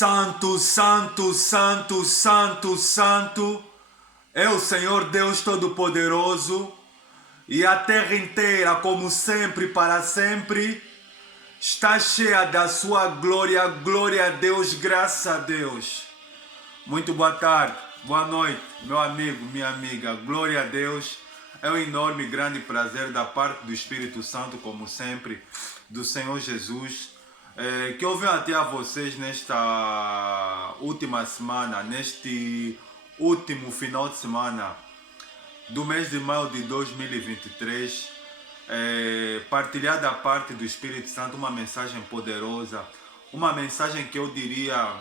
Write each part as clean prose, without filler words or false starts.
Santo, santo, santo, santo, santo é o Senhor Deus Todo-Poderoso, e a terra inteira, como sempre, para sempre, está cheia da sua glória. Glória a Deus, graças a Deus. Muito boa tarde, boa noite, meu amigo, minha amiga. Glória a Deus. É um enorme, grande prazer da parte do Espírito Santo, como sempre, do Senhor Jesus, que eu venho até a vocês nesta última semana, neste último final de semana do mês de maio de 2023, partilhar da parte do Espírito Santo uma mensagem poderosa, uma mensagem que eu diria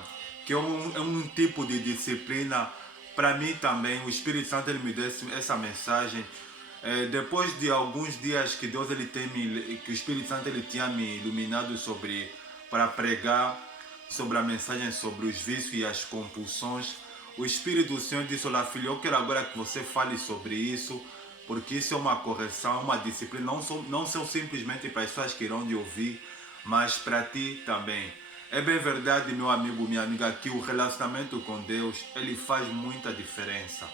que é um tipo de disciplina para mim também. O Espírito Santo ele me deu essa mensagem depois de alguns dias que Deus que o Espírito Santo ele tinha me iluminado para pregar sobre a mensagem sobre os vícios e as compulsões. O Espírito do Senhor disse: olha, filho, eu quero agora que você fale sobre isso, porque isso é uma correção, uma disciplina, não são simplesmente para as pessoas que irão de ouvir, mas para ti também. É bem verdade, meu amigo, minha amiga, que o relacionamento com Deus, ele faz muita diferença.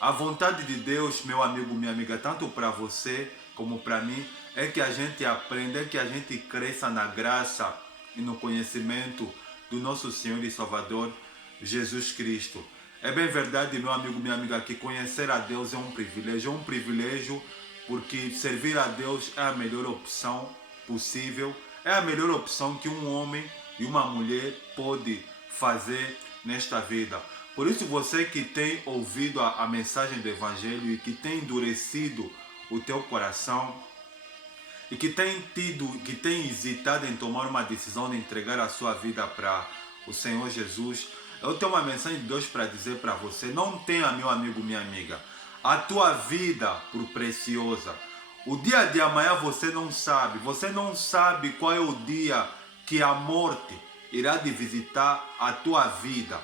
A vontade de Deus, meu amigo, minha amiga, tanto para você como para mim, é que a gente aprenda, é que a gente cresça na graça e no conhecimento do nosso Senhor e Salvador, Jesus Cristo. É bem verdade, meu amigo, minha amiga, que conhecer a Deus é um privilégio, porque servir a Deus é a melhor opção possível, é a melhor opção que um homem e uma mulher pode fazer nesta vida. Por isso, você que tem ouvido a mensagem do Evangelho e que tem endurecido o teu coração e que tem hesitado em tomar uma decisão de entregar a sua vida para o Senhor Jesus, eu tenho uma mensagem de Deus para dizer para você: não tenha, meu amigo, minha amiga, a tua vida por preciosa. O dia de amanhã você não sabe qual é o dia que a morte irá de visitar a tua vida.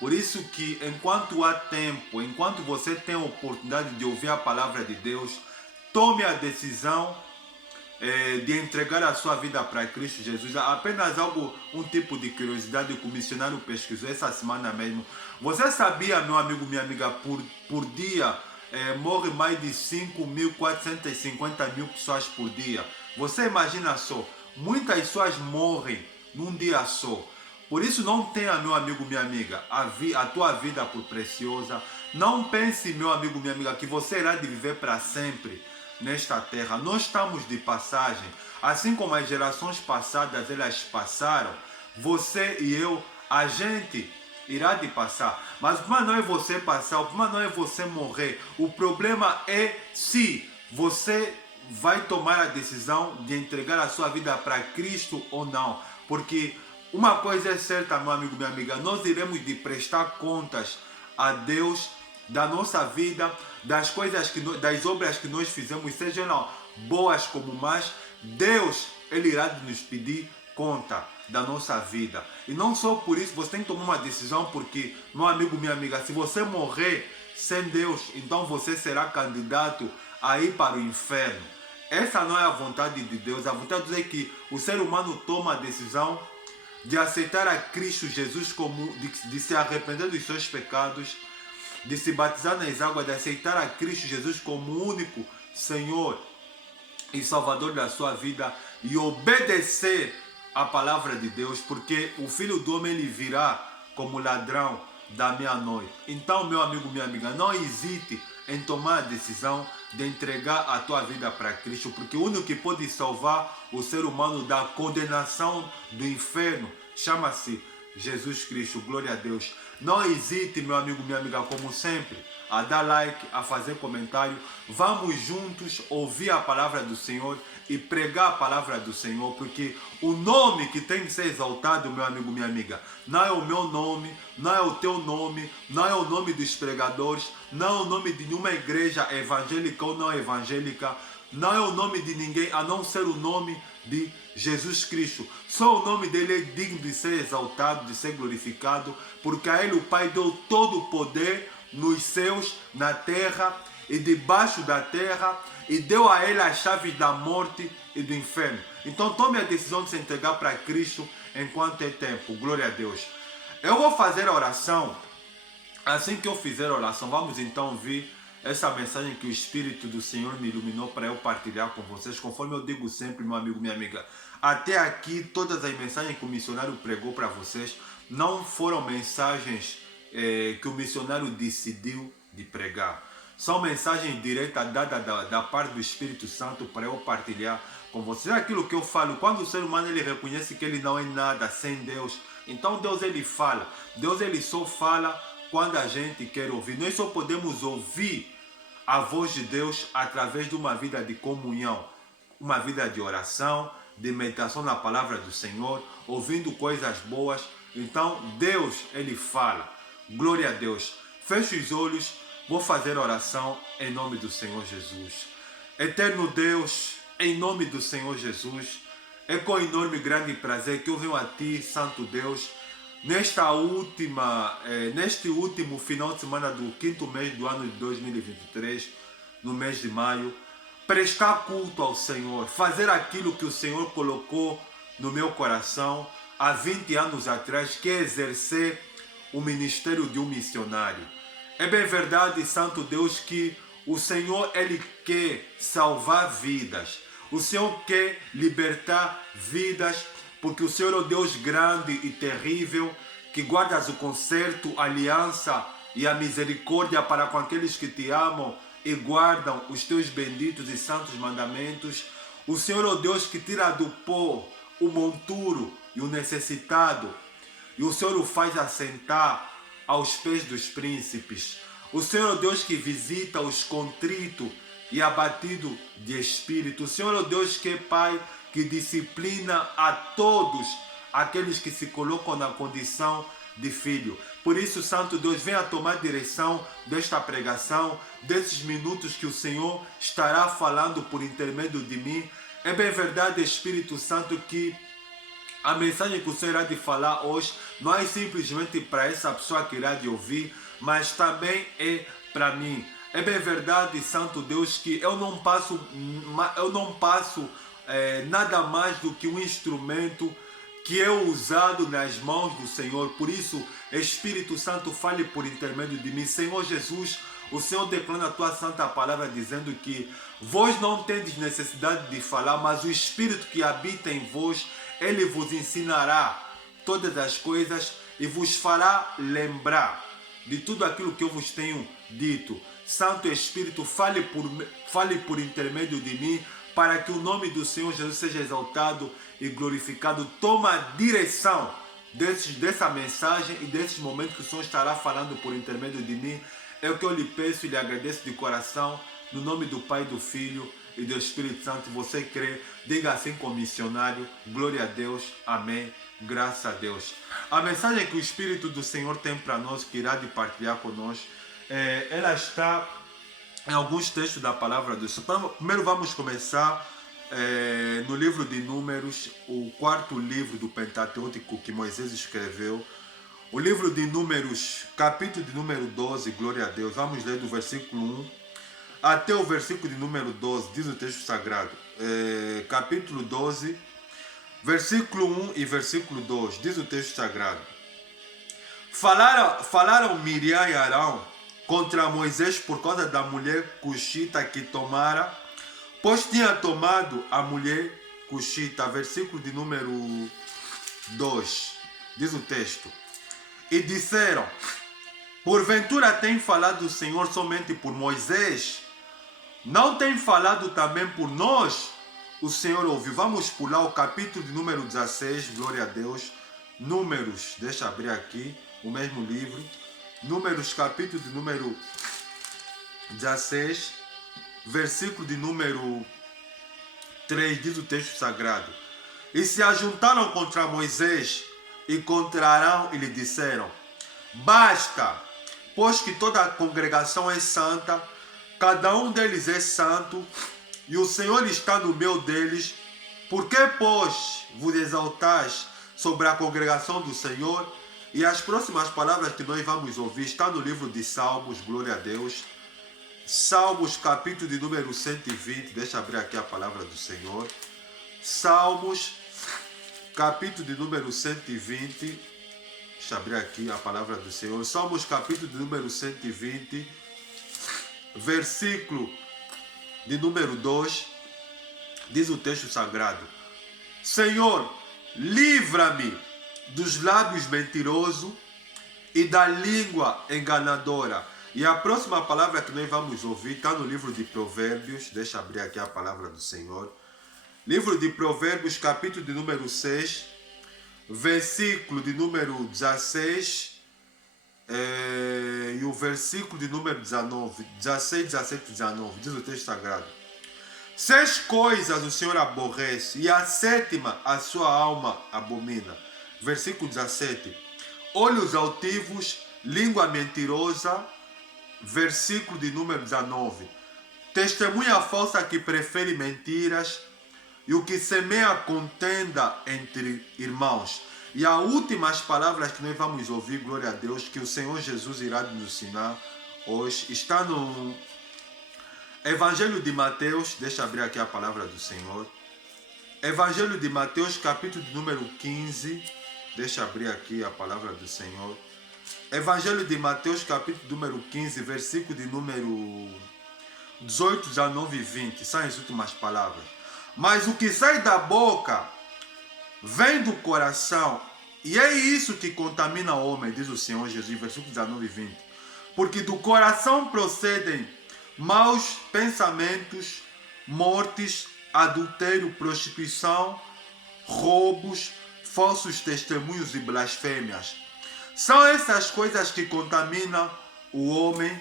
Por isso que enquanto há tempo, enquanto você tem a oportunidade de ouvir a palavra de Deus, tome a decisão de entregar a sua vida para Cristo Jesus. Apenas um tipo de curiosidade que o missionário pesquisou essa semana mesmo. Você sabia, meu amigo, minha amiga, por dia morre mais de 5.450.000 pessoas por dia. Você imagina só, muitas pessoas morrem num dia só. Por isso, não tenha, meu amigo, minha amiga, a tua vida por preciosa. Não pense, meu amigo, minha amiga, que você irá de viver para sempre nesta terra. Nós estamos de passagem. Assim como as gerações passadas elas passaram, você e eu, a gente irá de passar. Mas o problema não é você passar, o problema não é você morrer. O problema é se você vai tomar a decisão de entregar a sua vida para Cristo ou não. Porque uma coisa é certa, meu amigo, minha amiga, nós iremos de prestar contas a Deus da nossa vida, das obras que nós fizemos, sejam boas como más. Deus, ele irá de nos pedir conta da nossa vida. E não só por isso, você tem que tomar uma decisão, porque, meu amigo, minha amiga, se você morrer sem Deus, então você será candidato a ir para o inferno. Essa não é a vontade de Deus. A vontade de Deus é que o ser humano toma a decisão de aceitar a Cristo Jesus, de se arrepender dos seus pecados, de se batizar nas águas, de aceitar a Cristo Jesus como o único Senhor e Salvador da sua vida e obedecer a palavra de Deus, porque o Filho do Homem ele virá como ladrão da meia-noite. Então, meu amigo, minha amiga, não hesite em tomar a decisão de entregar a tua vida para Cristo, porque o único que pode salvar o ser humano da condenação do inferno chama-se Jesus Cristo. Glória a Deus. Não hesite, meu amigo, minha amiga, como sempre, a dar like, a fazer comentário. Vamos juntos ouvir a palavra do Senhor e pregar a palavra do Senhor, porque o nome que tem que ser exaltado, meu amigo, minha amiga, não é o meu nome, não é o teu nome, não é o nome dos pregadores, não é o nome de nenhuma igreja evangélica ou não evangélica, não é o nome de ninguém a não ser o nome de Jesus Cristo. Só o nome dele é digno de ser exaltado, de ser glorificado, porque a ele o Pai deu todo o poder nos céus, na terra e debaixo da terra, e deu a ele as chaves da morte e do inferno. Então tome a decisão de se entregar para Cristo enquanto é tempo. Glória a Deus. Eu vou fazer a oração. Assim que eu fizer a oração, vamos então ouvir essa mensagem que o Espírito do Senhor me iluminou para eu partilhar com vocês. Conforme eu digo sempre, meu amigo, minha amiga, até aqui todas as mensagens que o missionário pregou para vocês não foram mensagens que o missionário decidiu de pregar. São mensagens diretas dadas da parte do Espírito Santo para eu partilhar com vocês. É aquilo que eu falo, quando o ser humano ele reconhece que ele não é nada sem Deus, então Deus ele fala. Deus ele só fala quando a gente quer ouvir. Nós só podemos ouvir a voz de Deus através de uma vida de comunhão, uma vida de oração, de meditação na palavra do Senhor, ouvindo coisas boas. Então Deus ele fala. Glória a Deus. Feche os olhos. Vou fazer oração em nome do Senhor Jesus. Eterno Deus, em nome do Senhor Jesus, é com enorme grande prazer que eu venho a Ti, Santo Deus, neste último final de semana do 5º mês do ano de 2023, no mês de maio, prestar culto ao Senhor, fazer aquilo que o Senhor colocou no meu coração há 20 anos atrás, que é exercer o ministério de um missionário. É bem verdade, Santo Deus, que o Senhor ele quer salvar vidas. O Senhor quer libertar vidas, porque o Senhor é o Deus grande e terrível, que guardas o concerto, a aliança e a misericórdia para com aqueles que te amam e guardam os teus benditos e santos mandamentos. O Senhor é o Deus que tira do pó o monturo e o necessitado, e o Senhor o faz assentar aos pés dos príncipes. O Senhor é o Deus que visita os contritos e abatidos de espírito. O Senhor é o Deus que é Pai, que disciplina a todos aqueles que se colocam na condição de filho. Por isso, Santo Deus, venha tomar direção desta pregação, desses minutos que o Senhor estará falando por intermédio de mim. É bem verdade, Espírito Santo, que a mensagem que o Senhor irá de falar hoje não é simplesmente para essa pessoa que irá de ouvir, mas também é para mim. É bem verdade, Santo Deus, que eu não passo nada mais do que um instrumento que é usado nas mãos do Senhor. Por isso, Espírito Santo, fale por intermédio de mim. Senhor Jesus, o Senhor declara a tua santa palavra dizendo que vós não tendes necessidade de falar, mas o Espírito que habita em vós, ele vos ensinará todas as coisas e vos fará lembrar de tudo aquilo que eu vos tenho dito. Santo Espírito, fale por intermédio de mim, para que o nome do Senhor Jesus seja exaltado e glorificado. Toma a direção dessa mensagem e desses momentos que o Senhor estará falando por intermédio de mim. É o que eu lhe peço e lhe agradeço de coração, no nome do Pai, do Filho e do Espírito Santo. Você crê? Diga assim como missionário: glória a Deus, amém, graças a Deus. A mensagem que o Espírito do Senhor tem para nós, que irá de partilhar conosco, ela está em alguns textos da palavra do Senhor. Primeiro vamos começar no livro de Números, o 4º livro do Pentateuco que Moisés escreveu. O livro de Números, capítulo de número 12, glória a Deus. Vamos ler do versículo 1 até o versículo de número 12, diz o texto sagrado. Capítulo 12, versículo 1 e versículo 2, diz o texto sagrado. Falaram Miriam e Arão contra Moisés por causa da mulher cuxita que tomara, pois tinha tomado a mulher cuxita. Versículo de número 2, diz o texto. E disseram: porventura tem falado o Senhor somente por Moisés? Não tem falado também por nós? O Senhor ouviu. Vamos pular o capítulo de número 16, glória a Deus. Números, deixa eu abrir aqui o mesmo livro. Números, capítulo de número 16, versículo de número 3, diz o texto sagrado. E se ajuntaram contra Moisés e contra Arão e lhe disseram: basta, pois que toda a congregação é santa, cada um deles é santo, e o Senhor está no meio deles. Por que, pois, vos exaltais sobre a congregação do Senhor? E as próximas palavras que nós vamos ouvir está no livro de Salmos, glória a Deus. Salmos, capítulo de número 120, deixa eu abrir aqui a palavra do Senhor. Salmos, capítulo de número 120, Deixa eu abrir aqui a palavra do Senhor. Salmos capítulo de número 120, versículo de número 2, diz o texto sagrado: Senhor, livra-me dos lábios mentirosos e da língua enganadora. E a próxima palavra que nós vamos ouvir está no livro de Provérbios. Deixa eu abrir aqui a palavra do Senhor. Livro de Provérbios, capítulo de número 6, versículo de número 16 e o versículo de número 19, 16, 17 e 19, diz o texto sagrado: 6 coisas o Senhor aborrece, e a sétima a sua alma abomina. Versículo 17: olhos altivos, língua mentirosa. Versículo de número 19: testemunha falsa que prefere mentiras, e o que semeia contenda entre irmãos. E as últimas palavras que nós vamos ouvir, glória a Deus, que o Senhor Jesus irá nos ensinar hoje, está no Evangelho de Mateus. Deixa eu abrir aqui a palavra do Senhor. Evangelho de Mateus, capítulo de número 15. Deixa eu abrir aqui a palavra do Senhor. Evangelho de Mateus, capítulo número 15, versículo de número 18, 19 e 20. São as últimas palavras. Mas o que sai da boca vem do coração, e é isso que contamina o homem, diz o Senhor Jesus, versículo 19 e 20. Porque do coração procedem maus pensamentos, mortes, adultério, prostituição, roubos, falsos testemunhos e blasfêmias. São essas coisas que contaminam o homem.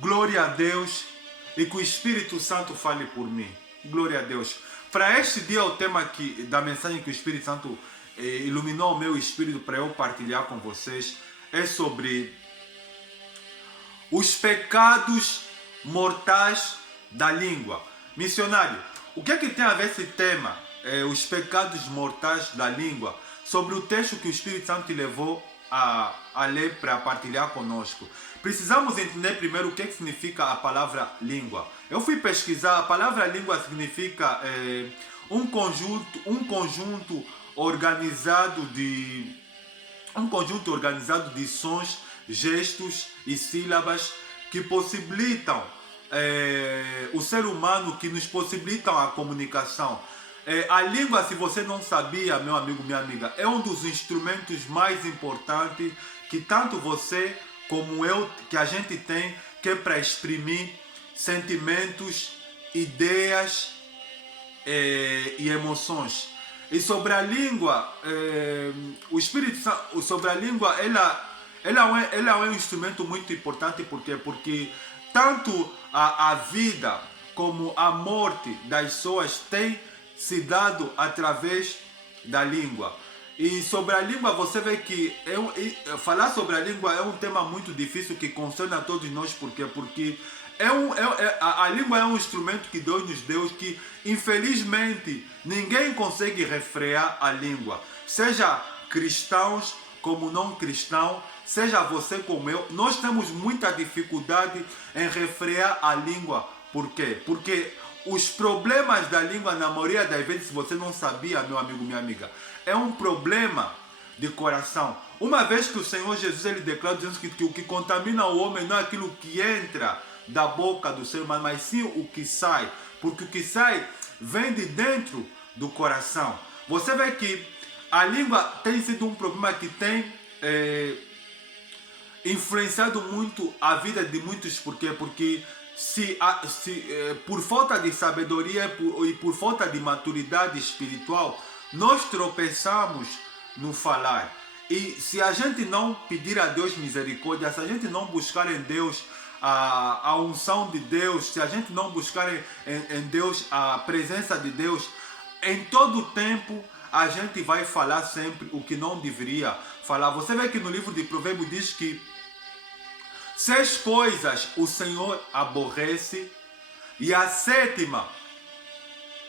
Glória a Deus, e que o Espírito Santo fale por mim. Glória a Deus. Para este dia, o tema aqui, da mensagem que o Espírito Santo iluminou o meu espírito para eu partilhar com vocês, é sobre os pecados mortais da língua. Missionário, o que é que tem a ver esse tema, os pecados mortais da língua, sobre o texto que o Espírito Santo te levou a ler para partilhar conosco? Precisamos entender primeiro o que significa a palavra língua. Eu fui pesquisar. A palavra língua significa um conjunto organizado de sons, gestos e sílabas que possibilitam o ser humano, que nos possibilitam a comunicação. A língua, se você não sabia, meu amigo, minha amiga, é um dos instrumentos mais importantes que tanto você como eu, que a gente tem, que é para exprimir sentimentos, ideias e emoções. E sobre a língua, o Espírito Santo, sobre a língua, ela é um instrumento muito importante. Por quê? Porque tanto a vida como a morte das pessoas tem se dado através da língua. E sobre a língua, você vê que falar sobre a língua é um tema muito difícil, que concerne a todos nós. Por quê? Porque a língua é um instrumento que Deus nos deu, que infelizmente ninguém consegue refrear a língua. Seja cristãos como não cristãos, seja você como eu, nós temos muita dificuldade em refrear a língua. Por quê? Porque os problemas da língua, na maioria das vezes, se você não sabia, meu amigo, minha amiga, é um problema de coração. Uma vez que o Senhor Jesus ele declara dizendo que o que contamina o homem não é aquilo que entra da boca do ser humano, mas sim o que sai. Porque o que sai vem de dentro do coração. Você vê que a língua tem sido um problema que tem influenciado muito a vida de muitos. Por quê? Porque por falta de sabedoria e por falta de maturidade espiritual, nós tropeçamos no falar. E se a gente não pedir a Deus misericórdia, se a gente não buscar em Deus a unção de Deus, se a gente não buscar em Deus a presença de Deus, em todo o tempo a gente vai falar sempre o que não deveria falar. Você vê que no livro de Provérbios diz que 6 coisas o Senhor aborrece, e a sétima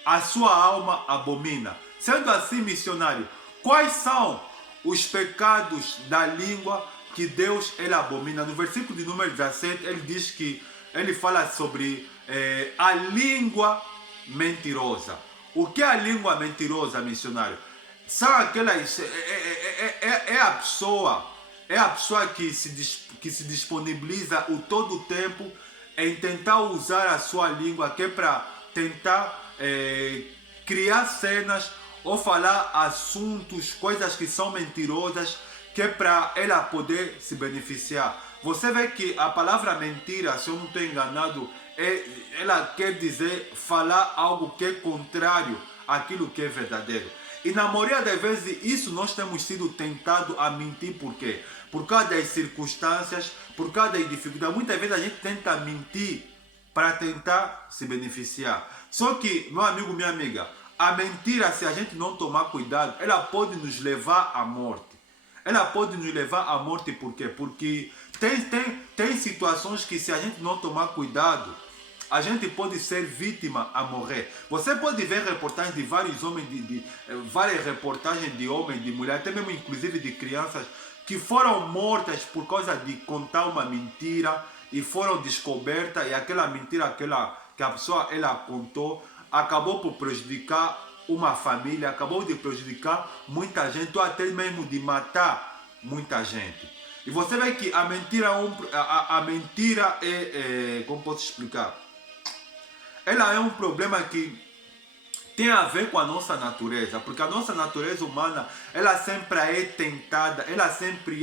a sua alma abomina. Sendo assim, missionário, quais são os pecados da língua que Deus ele abomina? No versículo de número 17, ele diz que ele fala sobre a língua mentirosa. O que é a língua mentirosa, missionário? São aquelas, é a pessoa que se disponibiliza o todo o tempo em tentar usar a sua língua, que é para tentar criar cenas ou falar assuntos, coisas que são mentirosas, que é para ela poder se beneficiar. Você vê que a palavra mentira, se eu não estou enganado, ela quer dizer falar algo que é contrário àquilo que é verdadeiro. E na maioria das vezes isso nós temos sido tentados a mentir. Por quê? Por causa das circunstâncias, por causa das dificuldades. Muitas vezes a gente tenta mentir para tentar se beneficiar. Só que, meu amigo, minha amiga, a mentira, se a gente não tomar cuidado, ela pode nos levar à morte. Ela pode nos levar à morte por quê? Porque tem situações que, se a gente não tomar cuidado, a gente pode ser vítima a morrer. Você pode ver reportagens de vários homens, várias reportagens de homens, de mulheres, até mesmo inclusive de crianças, que foram mortas por causa de contar uma mentira e foram descobertas, e aquela mentira que a pessoa ela contou acabou por prejudicar uma família, acabou de prejudicar muita gente, ou até mesmo de matar muita gente. E você vê que a mentira como posso explicar? Ela é um problema que tem a ver com a nossa natureza, porque a nossa natureza humana, ela sempre é tentada, ela sempre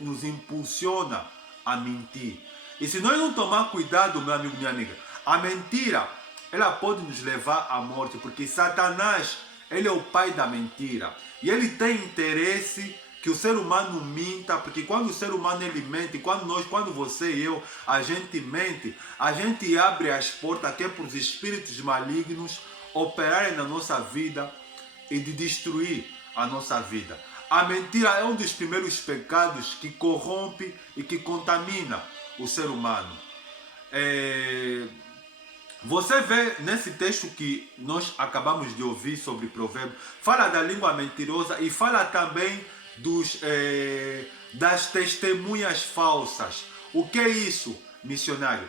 nos impulsiona a mentir. E se nós não tomar cuidado, meu amigo, minha amiga, a mentira, ela pode nos levar à morte, porque Satanás, ele é o pai da mentira. E ele tem interesse que o ser humano minta, porque quando o ser humano ele mente, quando você e eu, a gente mente, a gente abre as portas que é para os espíritos malignos operarem na nossa vida e de destruir a nossa vida. A mentira é um dos primeiros pecados que corrompe e que contamina o ser humano. Você vê nesse texto que nós acabamos de ouvir sobre Provérbios, fala da língua mentirosa e fala também das testemunhas falsas. O que é isso, missionário?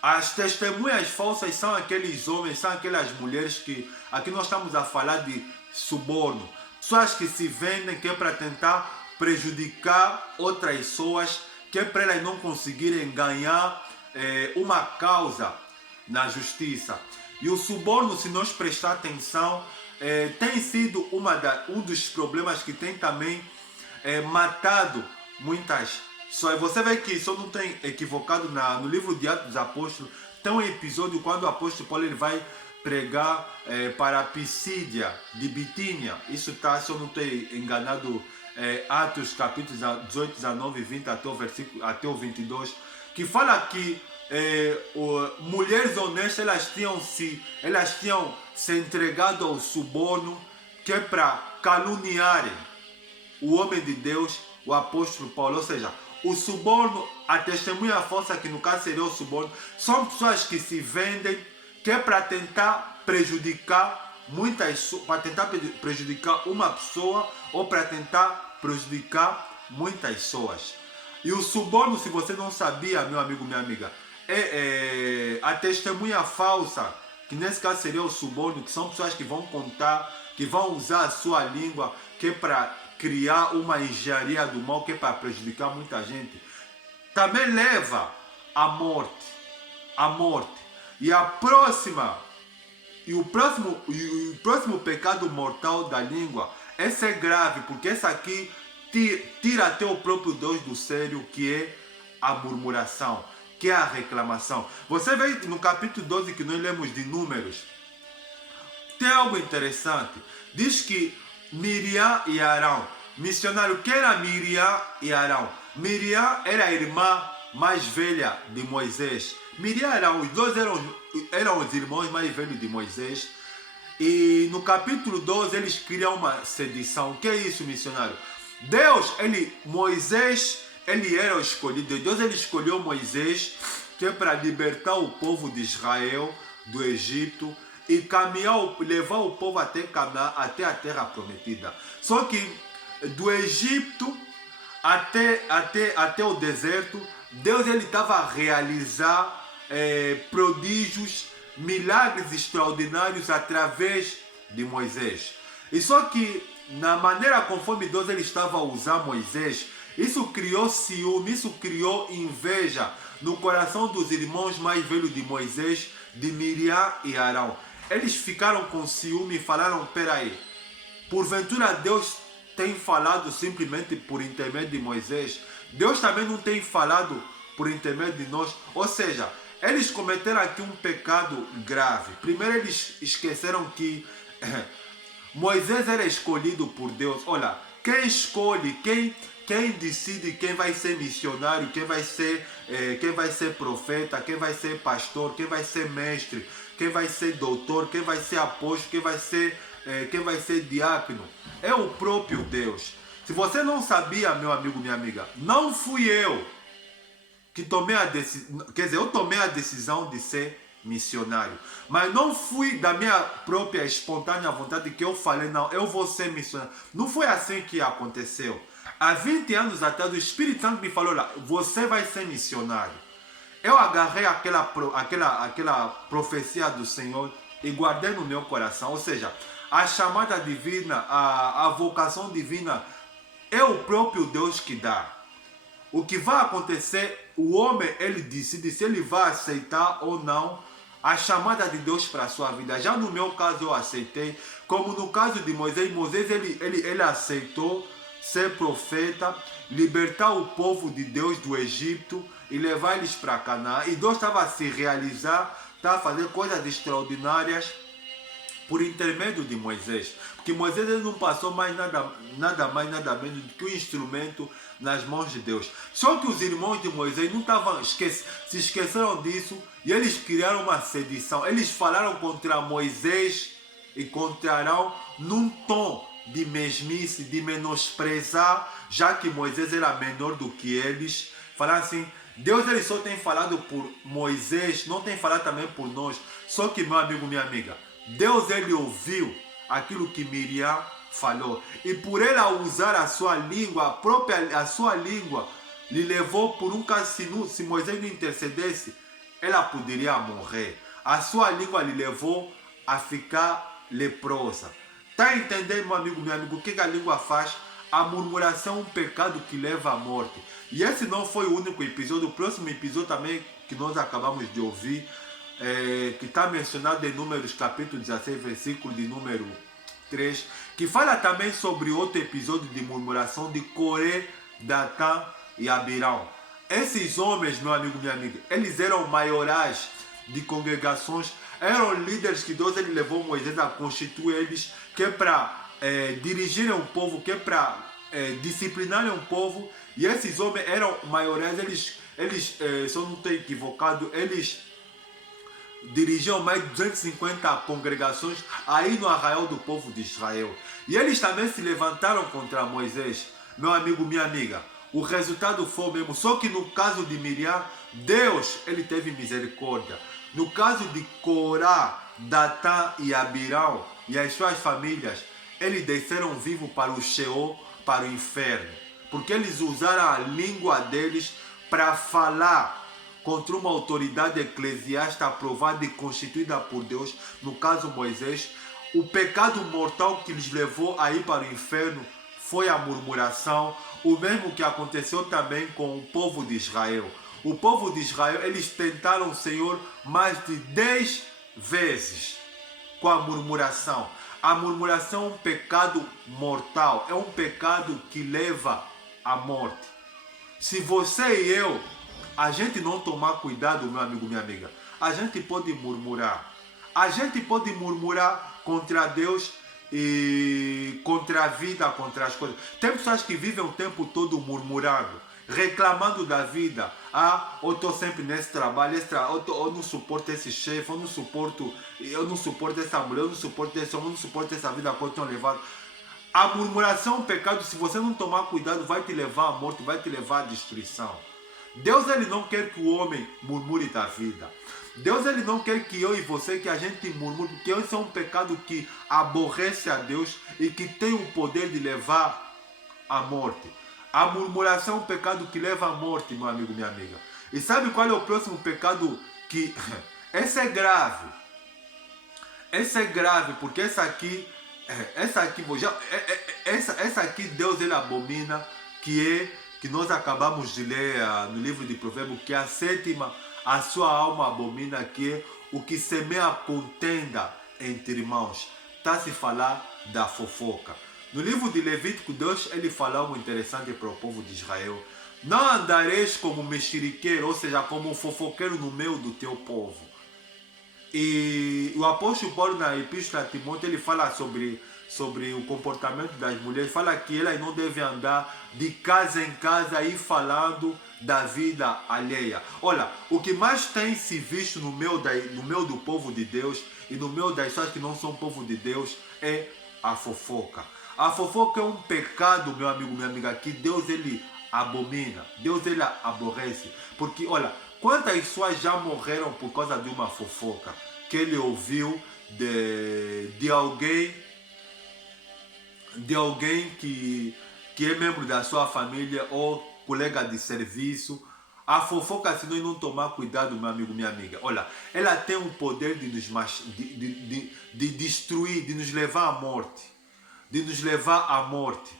As testemunhas falsas são aqueles homens, são aquelas mulheres que aqui nós estamos a falar de suborno. Pessoas que se vendem, que é para tentar prejudicar outras pessoas, que é para elas não conseguirem ganhar uma causa na justiça. E o suborno, se nós prestar atenção, tem sido um dos problemas que tem também matado muitas pessoas. Você vê que, se eu não tenho equivocado, no livro de Atos dos Apóstolos, tem um episódio quando o apóstolo Paulo ele vai pregar para a Pisídia de Bitínia. Isso está, se eu não tenho enganado, Atos capítulos 18, 19 e 20 até o 22, que fala que mulheres honestas elas tinham se entregado ao suborno, que é para caluniarem o homem de Deus, o apóstolo Paulo. Ou seja, o suborno, a testemunha falsa, que no caso seria o suborno, são pessoas que se vendem, que é para tentar prejudicar para tentar prejudicar uma pessoa ou para tentar prejudicar muitas pessoas. E o suborno, se você não sabia, meu amigo, minha amiga, a testemunha falsa, que nesse caso seria o suborno, que são pessoas que vão contar, que vão usar a sua língua, que é para criar uma engenharia do mal, que é para prejudicar muita gente, também leva à morte. A morte. E o próximo pecado mortal da língua, esse é grave, porque esse aqui tira até o próprio Deus do sério, que é a murmuração, que é a reclamação. Você vê no capítulo 12 que nós lemos de Números, tem algo interessante. Diz que Miriam e Arão, missionário, que era Miriam e Arão? Miriam era a irmã mais velha de Moisés. Miriam e Arão, os dois eram os irmãos mais velhos de Moisés. E no capítulo 12 eles criam uma sedição. O que é isso, missionário? Moisés, ele era o escolhido. Deus ele escolheu Moisés, que é para libertar o povo de Israel do Egito e levar o povo até Canaã, até a terra prometida. Só que do Egito até o deserto, Deus ele estava a realizar prodígios, milagres extraordinários através de Moisés. E só que na maneira conforme Deus ele estava a usar Moisés, isso criou ciúme, isso criou inveja no coração dos irmãos mais velhos de Moisés, de Miriam e Arão. Eles ficaram com ciúme e falaram, peraí, porventura Deus tem falado simplesmente por intermédio de Moisés? Deus também não tem falado por intermédio de nós? Ou seja, eles cometeram aqui um pecado grave. Primeiro eles esqueceram que Moisés era escolhido por Deus. Olha, quem escolhe, quem decide quem vai ser missionário, quem vai ser profeta, quem vai ser pastor, quem vai ser mestre, quem vai ser doutor, quem vai ser apóstolo, quem vai ser diácono, é o próprio Deus. Se você não sabia, meu amigo, minha amiga, não fui eu que tomei a decisão, quer dizer, eu tomei a decisão de ser missionário, mas não fui da minha própria espontânea vontade que eu falei, não, eu vou ser missionário. Não foi assim que aconteceu. Há 20 anos atrás, o Espírito Santo me falou lá, você vai ser missionário. Eu agarrei aquela profecia do Senhor e guardei no meu coração. Ou seja, a chamada divina, a vocação divina, é o próprio Deus que dá. O que vai acontecer, o homem, ele decide se ele vai aceitar ou não a chamada de Deus para a sua vida. Já no meu caso, eu aceitei. Como no caso de Moisés, ele aceitou ser profeta, libertar o povo de Deus do Egito e levar eles para Canaã. E Deus estava a se realizar, estava a fazer coisas extraordinárias por intermédio de Moisés. Porque Moisés ele não passou mais nada mais, nada menos do que um instrumento nas mãos de Deus. Só que os irmãos de Moisés não estavam se esqueceram disso e eles criaram uma sedição. Eles falaram contra Moisés e contra Arão num tom de mesmice, de menosprezar, já que Moisés era menor do que eles. Falaram assim, Deus ele só tem falado por Moisés, não tem falado também por nós. Só que, meu amigo, minha amiga, Deus ele ouviu aquilo que Miriam falou. E por ela usar a sua língua, a sua língua, lhe levou por um caso, se Moisés não intercedesse, ela poderia morrer. A sua língua lhe levou a ficar leprosa. Está entendendo, meu amigo, o que a língua faz? A murmuração é um pecado que leva à morte. E esse não foi o único episódio. O próximo episódio também que nós acabamos de ouvir, que está mencionado em Números capítulo 16, versículo de número 3, que fala também sobre outro episódio de murmuração de Coré, Datã e Abirão. Esses homens, meu amigo, minha amiga, eles eram maiorais de congregações, eram líderes que Deus ele levou Moisés a constituir eles, que é para dirigirem um povo, que é para disciplinarem um povo. E esses homens eram maiorais, eles se eu não estou equivocado, eles dirigiam mais de 250 congregações aí no arraial do povo de Israel. E eles também se levantaram contra Moisés. Meu amigo, minha amiga, o resultado foi o mesmo. Só que no caso de Miriam, Deus ele teve misericórdia. No caso de Corá, Datã e Abirão e as suas famílias, eles desceram vivos para o Sheol, para o inferno. Porque eles usaram a língua deles para falar contra uma autoridade eclesiástica aprovada e constituída por Deus, no caso Moisés. O pecado mortal que lhes levou a ir para o inferno foi a murmuração, o mesmo que aconteceu também com o povo de Israel. O povo de Israel, eles tentaram o Senhor mais de 10 vezes com a murmuração. A murmuração é um pecado mortal, é um pecado que leva à morte. Se você e eu, a gente não tomar cuidado, meu amigo, minha amiga, a gente pode murmurar. A gente pode murmurar contra Deus e contra a vida, contra as coisas. Tem pessoas que vivem o tempo todo murmurando, reclamando da vida. Ah, eu estou sempre nesse trabalho, eu não suporto esse chefe, eu não suporto essa mulher, eu não suporto esse homem, eu não suporto essa vida que eu tenho levado. A murmuração é um pecado, se você não tomar cuidado, vai te levar à morte, vai te levar à destruição. Deus ele não quer que o homem murmure da vida. Deus ele não quer que eu e você, que a gente murmure, porque esse é um pecado que aborrece a Deus e que tem o poder de levar à morte. A murmuração é um pecado que leva à morte, meu amigo, minha amiga. E sabe qual é o próximo pecado que... Esse é grave. Esse é grave, porque esse aqui essa aqui, essa aqui Deus ele abomina, que nós acabamos de ler no livro de Provérbios, que é a sétima, a sua alma abomina, que é o que semeia contenda entre irmãos. Está se falar da fofoca. No livro de Levítico, Deus ele fala algo interessante para o povo de Israel. Não andareis como mexeriqueiro, ou seja, como um fofoqueiro no meio do teu povo. E o apóstolo Paulo na epístola a Timóteo ele fala sobre o comportamento das mulheres, fala que elas não devem andar de casa em casa e falando da vida alheia. Olha, o que mais tem se visto no meio do povo de Deus e no meio das pessoas que não são povo de Deus é a fofoca. A fofoca é um pecado, meu amigo, minha amiga, que Deus ele abomina, Deus ele aborrece. Porque, olha, quantas pessoas já morreram por causa de uma fofoca que ele ouviu de alguém que é membro da sua família ou colega de serviço. A fofoca, se nós não tomar cuidado, meu amigo, minha amiga, olha, ela tem o poder de nos de destruir, de nos levar à morte. De nos levar à morte.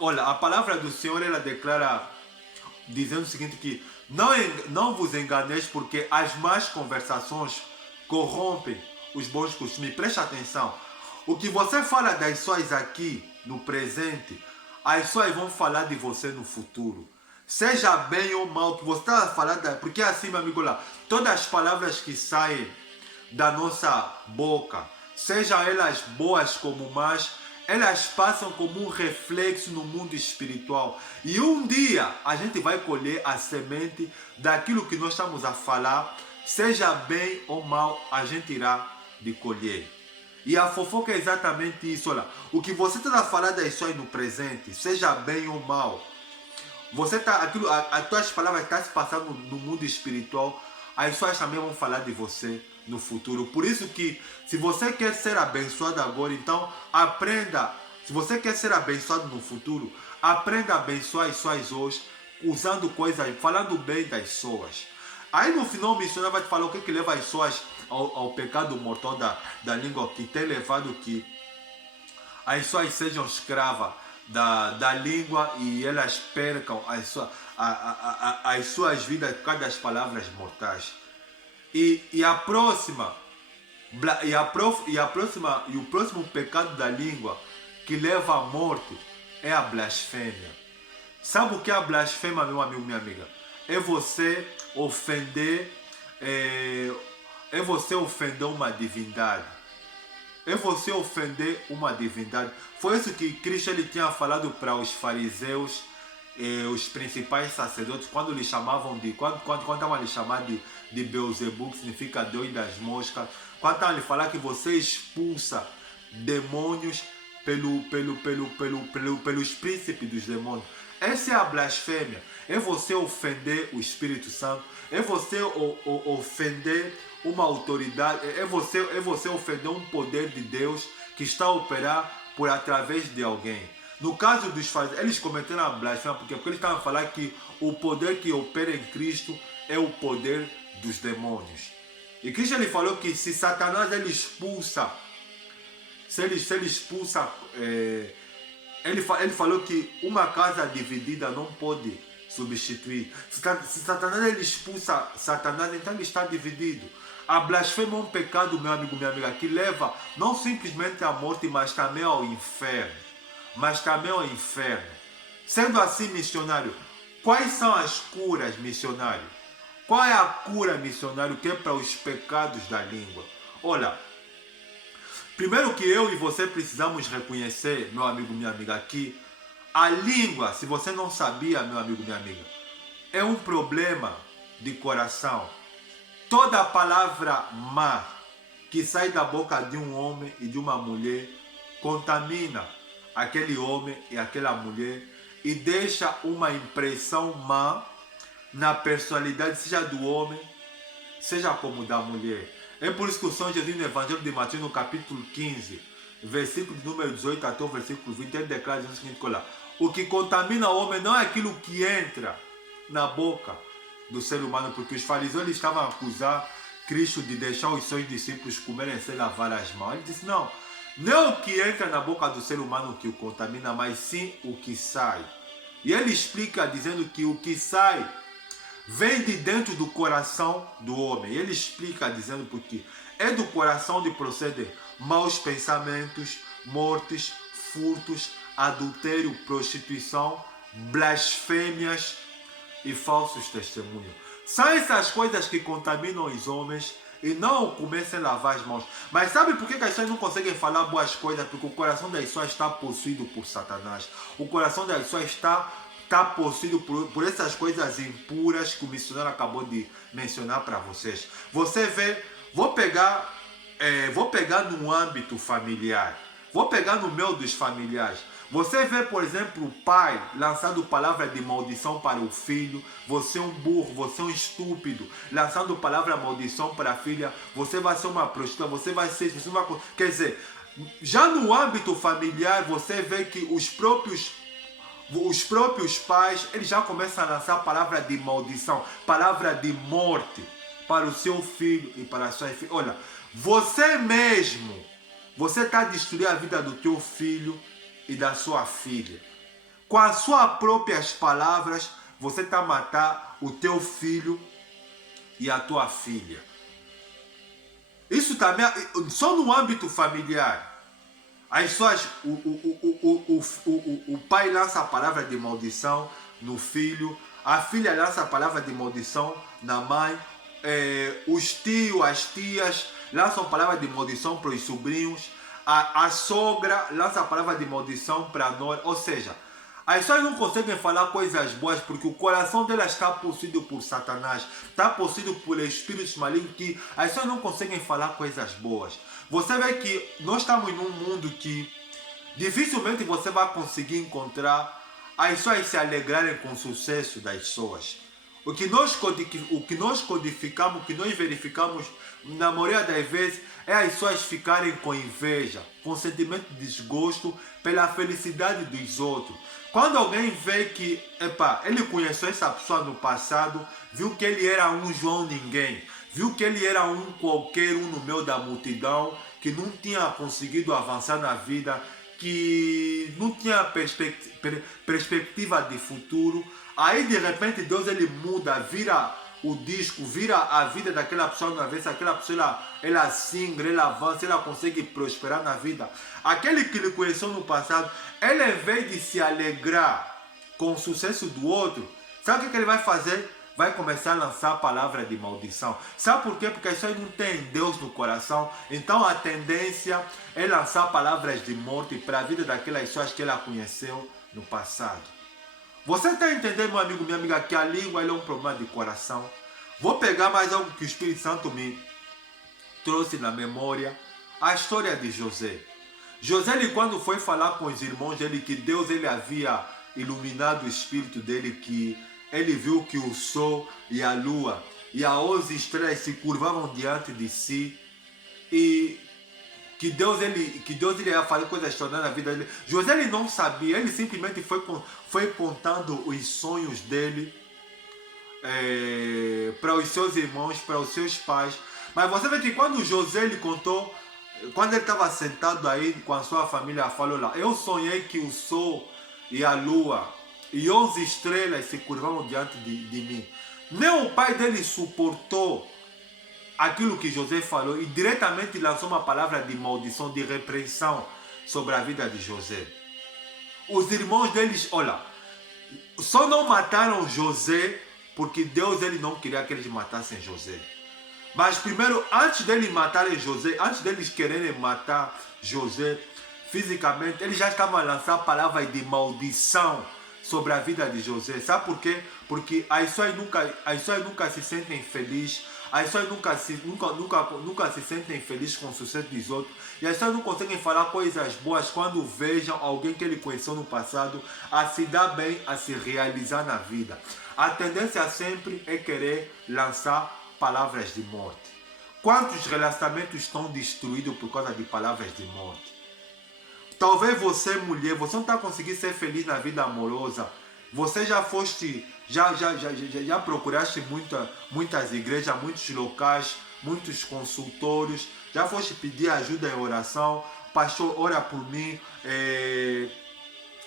Olha, a palavra do Senhor, ela declara, dizendo o seguinte, que não vos enganeis, porque as más conversações corrompem os bons costumes. Preste atenção. O que você fala das pessoas aqui, no presente, as pessoas vão falar de você no futuro. Seja bem ou mal, que você está falando, porque assim, meu amigo, lá, todas as palavras que saem da nossa boca, sejam elas boas como más, elas passam como um reflexo no mundo espiritual. E um dia a gente vai colher a semente daquilo que nós estamos a falar, seja bem ou mal, a gente irá de colher. E a fofoca é exatamente isso. Olha, o que você está a falar das pessoas no presente, seja bem ou mal, você tá, as tuas palavras estão se passando no mundo espiritual, as pessoas também vão falar de você no futuro. Por isso que, se você quer ser abençoado agora, então aprenda. Se você quer ser abençoado no futuro, aprenda a abençoar as pessoas hoje, usando coisas, falando bem das pessoas. Aí no final o missionário vai te falar o que leva as pessoas ao pecado mortal da língua, que tem levado que as pessoas sejam escravas da língua e elas percam as suas vidas por causa das palavras mortais. E o próximo pecado da língua que leva à morte é a blasfêmia. Sabe o que é a blasfêmia, meu amigo, minha amiga? É você ofender, uma divindade. É você ofender uma divindade. Foi isso que Cristo ele tinha falado para os fariseus, os principais sacerdotes, quando lhe chamavam quando estavam a lhe chamar de Beelzebub, que significa Deus das moscas, quando estavam a lhe falar que você expulsa demônios pelos príncipes dos demônios. Essa é a blasfêmia. É você ofender o Espírito Santo. É você ofender uma autoridade. É você ofender um poder de Deus que está a operar por através de alguém. No caso dos fariseus, eles cometeram a blasfêmia porque eles estavam a falar que o poder que opera em Cristo é o poder dos demônios. E Cristo ele falou que se Satanás ele expulsa, ele falou que uma casa dividida não pode substituir. Se Satanás ele expulsa Satanás, então ele está dividido. A blasfêmia é um pecado, meu amigo, minha amiga, que leva não simplesmente à morte, mas também ao inferno. Sendo assim, missionário, quais são as curas, missionário? Qual é a cura, missionário, que é para os pecados da língua? Olha, primeiro que eu e você precisamos reconhecer, meu amigo, minha amiga, que a língua, se você não sabia, meu amigo, minha amiga, é um problema de coração. Toda palavra má que sai da boca de um homem e de uma mulher contamina aquele homem e aquela mulher e deixa uma impressão má na personalidade, seja do homem, seja como da mulher. É por isso que o São Jesus no Evangelho de Mateus, no capítulo 15, versículo de número 18 até o versículo 20, ele declara o seguinte: o que contamina o homem não é aquilo que entra na boca do ser humano, porque os fariseus eles estavam a acusar Cristo de deixar os seus discípulos comerem sem lavar as mãos. Ele disse: não, Não é o que entra na boca do ser humano que o contamina, mas sim o que sai. E ele explica dizendo que o que sai vem de dentro do coração do homem. Ele explica dizendo porque é do coração de proceder maus pensamentos, mortes, furtos, adultério, prostituição, blasfêmias e falsos testemunhos. São essas coisas que contaminam os homens e não comecem a lavar as mãos. Mas sabe por que as pessoas não conseguem falar boas coisas? Porque o coração das pessoas está possuído por Satanás. O coração das pessoas está possuído por essas coisas impuras que o missionário acabou de mencionar para vocês. Você vê, vou pegar no âmbito familiar. Vou pegar no meio dos familiares. Você vê, por exemplo, o pai lançando palavra de maldição para o filho. Você é um burro, você é um estúpido. Lançando palavra de maldição para a filha. Você vai ser uma prostituta, você vai ser... Você vai, quer dizer, já no âmbito familiar, você vê que os próprios pais, eles já começam a lançar palavra de maldição, palavra de morte para o seu filho e para a sua filha. Olha, você mesmo, você está a destruir a vida do teu filho e da sua filha. Com as suas próprias palavras, você está a matar o teu filho e a tua filha. Isso também, só no âmbito familiar. As pessoas, o pai lança a palavra de maldição no filho, a filha lança a palavra de maldição na mãe, os tios, as tias lançam a palavra de maldição para os sobrinhos, a sogra lança a palavra de maldição para nós. Ou seja, as pessoas não conseguem falar coisas boas porque o coração delas está possuído por Satanás, está possuído por espíritos malignos que as pessoas não conseguem falar coisas boas. Você vê que nós estamos num mundo que dificilmente você vai conseguir encontrar as pessoas se alegrarem com o sucesso das pessoas. O que nós codificamos, o que nós verificamos na maioria das vezes é as pessoas ficarem com inveja, com sentimento de desgosto pela felicidade dos outros. Quando alguém vê que, ele conheceu essa pessoa no passado, viu que ele era um João ninguém, viu que ele era um qualquer um no meio da multidão, que não tinha conseguido avançar na vida, que não tinha perspectiva de futuro. Aí de repente Deus ele muda, vira o disco, vira a vida daquela pessoa uma vez, aquela pessoa ela singra, ela avança, ela consegue prosperar na vida. Aquele que ele conheceu no passado, ele em vez de se alegrar com o sucesso do outro, sabe o que ele vai fazer? Vai começar a lançar palavras de maldição. Sabe por quê? Porque as pessoas não têm Deus no coração. Então a tendência é lançar palavras de morte para a vida daquelas pessoas que ela conheceu no passado. Você está entendendo, meu amigo, minha amiga, que a língua é um problema de coração? Vou pegar mais algo que o Espírito Santo me trouxe na memória. A história de José. José, ele, quando foi falar com os irmãos dele, que Deus ele havia iluminado o espírito dele, que ele viu que o sol e a lua e as 11 estrelas se curvavam diante de si. E que Deus ele ia fazer coisas extraordinárias na vida dele. José ele não sabia, ele simplesmente foi contando os sonhos dele para os seus irmãos, para os seus pais. Mas você vê que quando José ele contou, quando ele estava sentado aí com a sua família, falou lá, eu sonhei que o sol e a lua e 11 estrelas se curvavam diante de mim. Nem o pai dele suportou aquilo que José falou e diretamente lançou uma palavra de maldição, de repreensão sobre a vida de José. Os irmãos deles, olha, só não mataram José porque Deus ele não queria que eles matassem José. Mas primeiro, antes deles matarem José, antes deles quererem matar José fisicamente, eles já estavam a lançar palavras de maldição sobre a vida de José. Sabe por quê? Porque as pessoas nunca se sentem felizes, as pessoas nunca se sentem felizes com o sucesso dos outros, e as pessoas não conseguem falar coisas boas quando vejam alguém que ele conheceu no passado a se dar bem, a se realizar na vida. A tendência sempre é querer lançar palavras de morte. Quantos relacionamentos estão destruídos por causa de palavras de morte? Talvez você, mulher, você não está conseguindo ser feliz na vida amorosa. Você já procuraste muitas igrejas, muitos locais, muitos consultórios, já foste pedir ajuda em oração, pastor, ora por mim,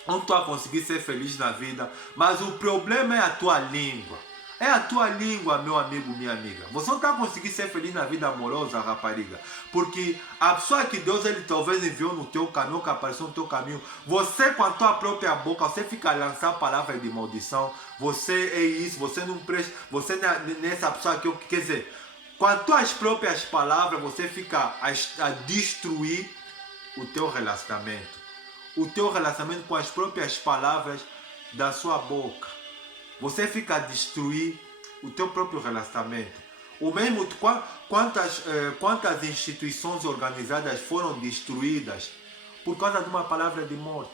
não estou a conseguir ser feliz na vida. Mas o problema é a tua língua. É a tua língua, meu amigo, minha amiga. Você não está a conseguir ser feliz na vida amorosa, rapariga. Porque a pessoa que Deus ele talvez enviou no teu caminho, que apareceu no teu caminho, você com a tua própria boca, você fica a lançar palavras de maldição. Você é isso, você não presta, você não é nessa pessoa que eu, quer dizer, com as tuas próprias palavras, você fica a destruir o teu relacionamento. O teu relacionamento com as próprias palavras da sua boca. Você fica a destruir o teu próprio relacionamento. O mesmo, quantas instituições organizadas foram destruídas por causa de uma palavra de morte.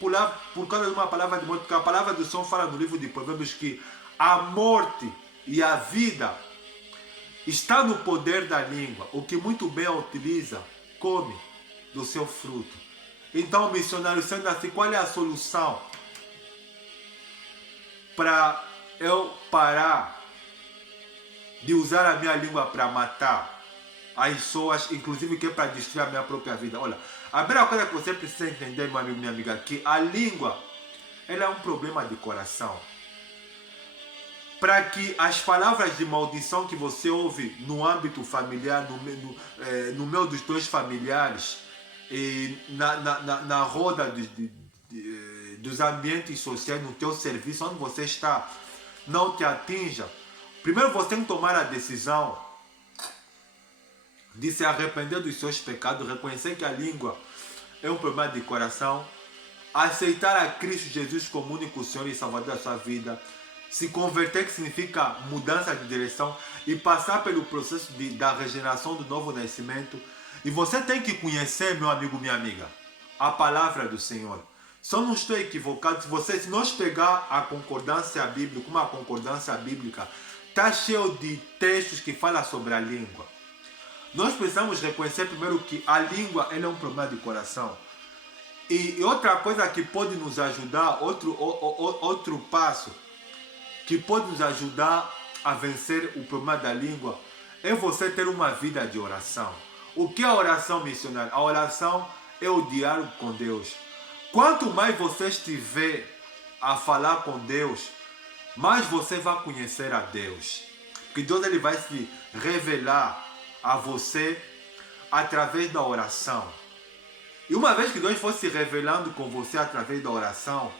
Por causa de uma palavra de morte. Porque a palavra do Senhor fala no livro de Provérbios que a morte e a vida está no poder da língua. O que muito bem a utiliza, come do seu fruto. Então, missionário, sendo assim, qual é a solução para eu parar de usar a minha língua para matar as pessoas, inclusive que é para destruir a minha própria vida? Olha, a primeira coisa que você precisa entender, meu amigo, minha amiga, é que a língua ela é um problema de coração. Para que as palavras de maldição que você ouve no âmbito familiar, no meio dos teus familiares, e na roda dos ambientes sociais, no teu serviço, onde você está, não te atinja. Primeiro você tem que tomar a decisão de se arrepender dos seus pecados, reconhecer que a língua é um problema de coração, aceitar a Cristo Jesus como único Senhor e Salvador da sua vida, se converter, que significa mudança de direção, e passar pelo processo da regeneração do novo nascimento. E você tem que conhecer, meu amigo, minha amiga, a palavra do Senhor. Se eu não estou equivocado, se nós pegar a concordância bíblica, uma concordância bíblica, está cheio de textos que falam sobre a língua. Nós precisamos reconhecer primeiro que a língua ela é um problema de coração. E outra coisa que pode nos ajudar, outro passo, que pode nos ajudar a vencer o problema da língua, é você ter uma vida de oração. O que é a oração, missionária? A oração é o diálogo com Deus. Quanto mais você estiver a falar com Deus, mais você vai conhecer a Deus. Porque Deus ele vai se revelar a você através da oração. E uma vez que Deus for se revelando com você através da oração,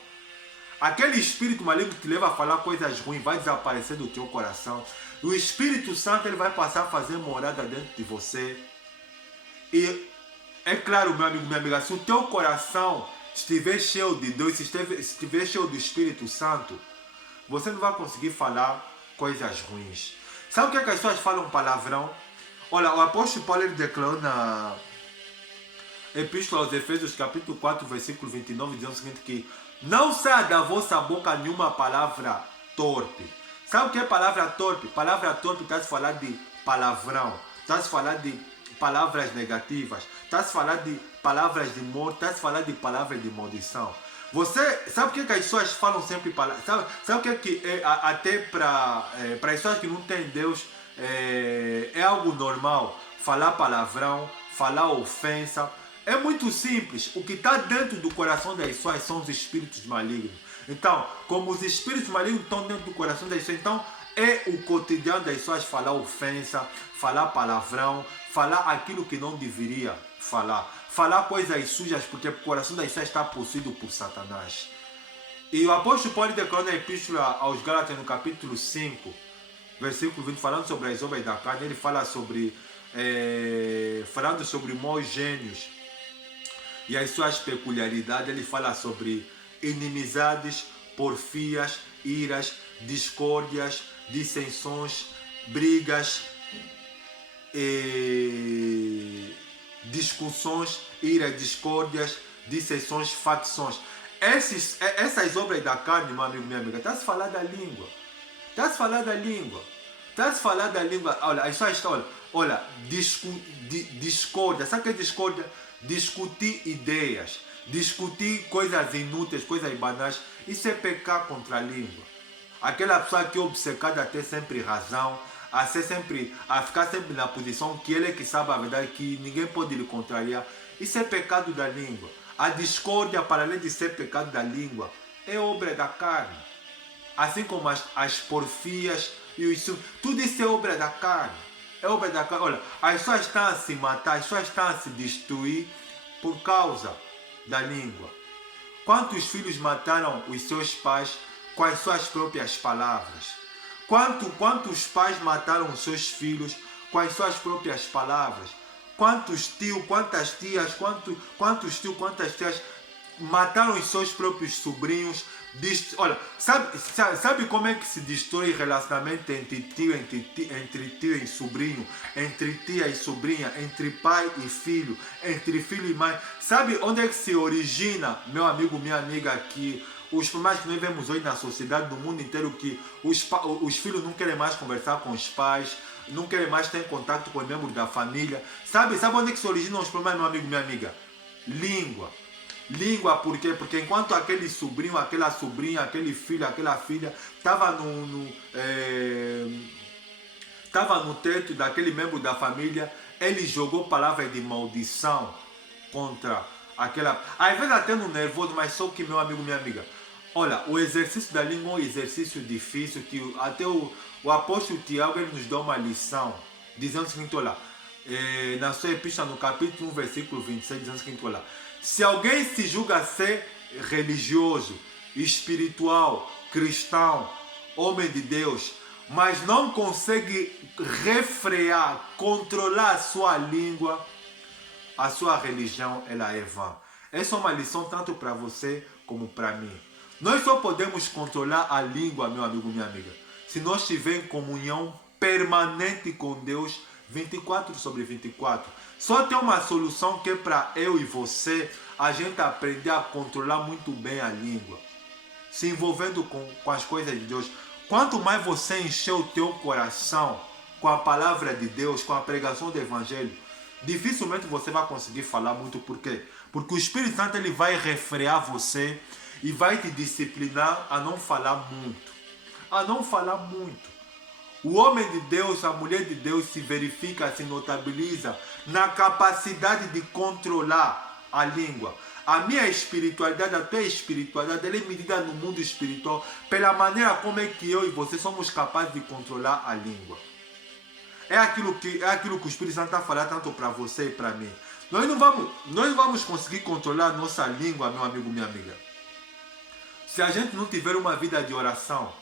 aquele espírito maligno que te leva a falar coisas ruins vai desaparecer do teu coração. E o Espírito Santo ele vai passar a fazer morada dentro de você. E é claro, meu amigo, minha amiga, se o teu coração estiver cheio de Deus, se estiver cheio do Espírito Santo, você não vai conseguir falar coisas ruins. Sabe o que, é que as pessoas falam palavrão? Olha, o apóstolo Paulo ele declarou na Epístola aos Efésios, capítulo 4, versículo 29, dizendo o seguinte, que não saia da vossa boca nenhuma palavra torpe. Sabe o que é palavra torpe? Palavra torpe está se falar de palavrão, está se falar de palavras negativas, está se falar de palavras de morte, está se falar de palavras de maldição. Você sabe o que, é que as pessoas falam sempre? Sabe o que é que até para as pessoas que não têm Deus é algo normal falar palavrão, falar ofensa? É muito simples. O que está dentro do coração das pessoas são os espíritos malignos. Então, como os espíritos malignos estão dentro do coração das pessoas, então é o cotidiano das pessoas falar ofensa, falar palavrão, falar aquilo que não deveria falar. Falar coisas sujas, porque o coração das pessoas está possuído por Satanás. E o apóstolo Paulo declarou na Epístola aos Gálatas, no capítulo 5, versículo 20, falando sobre as obras da carne, ele fala sobre, falando sobre maus gênios e as suas peculiaridades. Ele fala sobre inimizades, porfias, iras, discórdias, dissensões, brigas, discussões, iras, discórdias, dissensões, facções. Essas obras da carne, meu amigo, minha amiga, está se falar da língua. Está se falar da língua. Está se falar da língua. Olha, as pessoas estão, olha, discórdia. Sabe o que é discórdia? Discutir ideias, discutir coisas inúteis, coisas banais. Isso é pecar contra a língua. Aquela pessoa que é obcecada a ter sempre razão, a ficar sempre na posição que ele é que sabe a verdade, que ninguém pode lhe contrariar. Isso é pecado da língua. A discórdia, para além de ser pecado da língua, é obra da carne. Assim como as porfias e os tudo isso é obra da carne. É obra da carne. Olha, as pessoas estão a se matar, as pessoas estão a se destruir por causa da língua. Quantos filhos mataram os seus pais com as suas próprias palavras? Quantos pais mataram os seus filhos com as suas próprias palavras? Quantos tios, quantas tias, quantos tios, quantas tias mataram os seus próprios sobrinhos? Olha, sabe como é que se destrói relacionamento entre tio e sobrinho, entre tia e sobrinha, entre pai e filho, entre filho e mãe? Sabe onde é que se origina, meu amigo, minha amiga, que os problemas que nós vemos hoje na sociedade, no mundo inteiro, que os filhos não querem mais conversar com os pais, não querem mais ter contato com os membros da família. Sabe onde é que se originam os problemas, meu amigo, minha amiga? Língua. Língua, por quê? Porque enquanto aquele sobrinho, aquela sobrinha, aquele filho, aquela filha estava no teto daquele membro da família, ele jogou palavras de maldição contra aquela... Às vezes até no nervoso, mas só que, meu amigo, minha amiga, olha, o exercício da língua é um exercício difícil, que até o apóstolo Tiago, ele nos dá uma lição, dizendo o seguinte, olha, na sua epístola, no capítulo 1, versículo 26, dizendo o seguinte, olha, se alguém se julga ser religioso, espiritual, cristão, homem de Deus, mas não consegue refrear, controlar a sua língua, a sua religião, ela é vã. Essa é uma lição tanto para você como para mim. Nós só podemos controlar a língua, meu amigo, minha amiga, se nós tivermos comunhão permanente com Deus 24/24. Só tem uma solução, que é para eu e você a gente aprender a controlar muito bem a língua, se envolvendo com as coisas de Deus. Quanto mais você encher o teu coração com a palavra de Deus, com a pregação do Evangelho, dificilmente você vai conseguir falar muito. Por quê? Porque o Espírito Santo, ele vai refrear você e vai te disciplinar a não falar muito. A não falar muito. O homem de Deus, a mulher de Deus se verifica, se notabiliza na capacidade de controlar a língua. A minha espiritualidade, a tua espiritualidade, ela é medida no mundo espiritual pela maneira como é que eu e você somos capazes de controlar a língua. É aquilo que o Espírito Santo está falando tanto para você e para mim. Nós não vamos conseguir controlar a nossa língua, meu amigo, minha amiga, se a gente não tiver uma vida de oração.